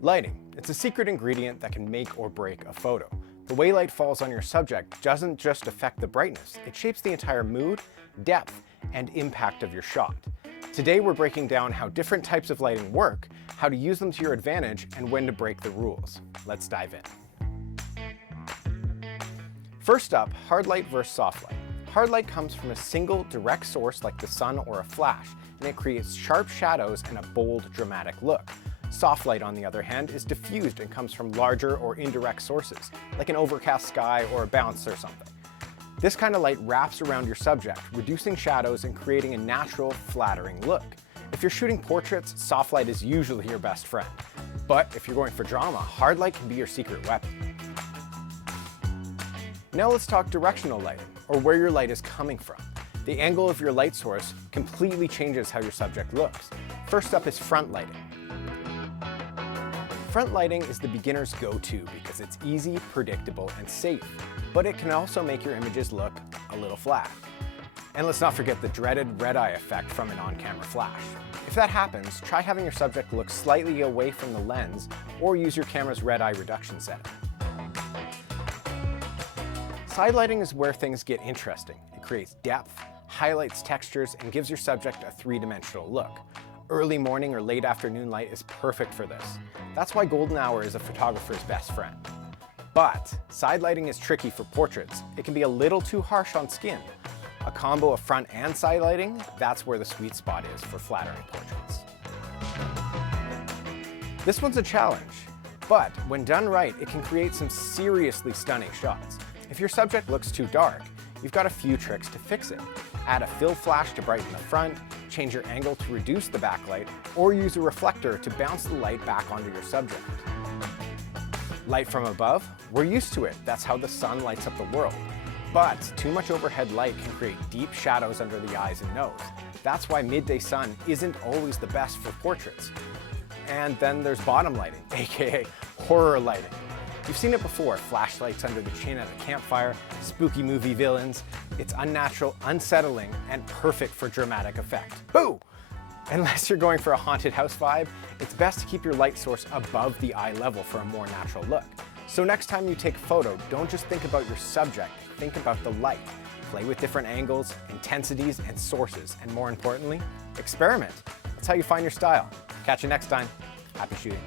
Lighting. It's a secret ingredient that can make or break a photo. The way light falls on your subject doesn't just affect the brightness, it shapes the entire mood, depth, and impact of your shot. Today we're breaking down how different types of lighting work, how to use them to your advantage, and when to break the rules. Let's dive in. First up, hard light versus soft light. Hard light comes from a single direct source like the sun or a flash, and it creates sharp shadows and a bold, dramatic look. Soft light, on the other hand, is diffused and comes from larger or indirect sources, like an overcast sky or a bounce or something. This kind of light wraps around your subject, reducing shadows and creating a natural, flattering look. If you're shooting portraits, soft light is usually your best friend. But if you're going for drama, hard light can be your secret weapon. Now let's talk directional lighting, or where your light is coming from. The angle of your light source completely changes how your subject looks. First up is front lighting. Front lighting is the beginner's go-to because it's easy, predictable, and safe, but it can also make your images look a little flat. And let's not forget the dreaded red-eye effect from an on-camera flash. If that happens, try having your subject look slightly away from the lens or use your camera's red-eye reduction setting. Side lighting is where things get interesting. It creates depth, highlights textures, and gives your subject a three-dimensional look. Early morning or late afternoon light is perfect for this. That's why golden hour is a photographer's best friend. But side lighting is tricky for portraits. It can be a little too harsh on skin. A combo of front and side lighting, that's where the sweet spot is for flattering portraits. This one's a challenge, but when done right, it can create some seriously stunning shots. If your subject looks too dark, you've got a few tricks to fix it. Add a fill flash to brighten the front, change your angle to reduce the backlight, or use a reflector to bounce the light back onto your subject. Light from above? We're used to it. That's how the sun lights up the world. But too much overhead light can create deep shadows under the eyes and nose. That's why midday sun isn't always the best for portraits. And then there's bottom lighting, aka horror lighting. You've seen it before, flashlights under the chin at a campfire, spooky movie villains. It's unnatural, unsettling, and perfect for dramatic effect. Boo! Unless you're going for a haunted house vibe, it's best to keep your light source above the eye level for a more natural look. So next time you take a photo, don't just think about your subject, think about the light. Play with different angles, intensities, and sources, and more importantly, experiment. That's how you find your style. Catch you next time. Happy shooting.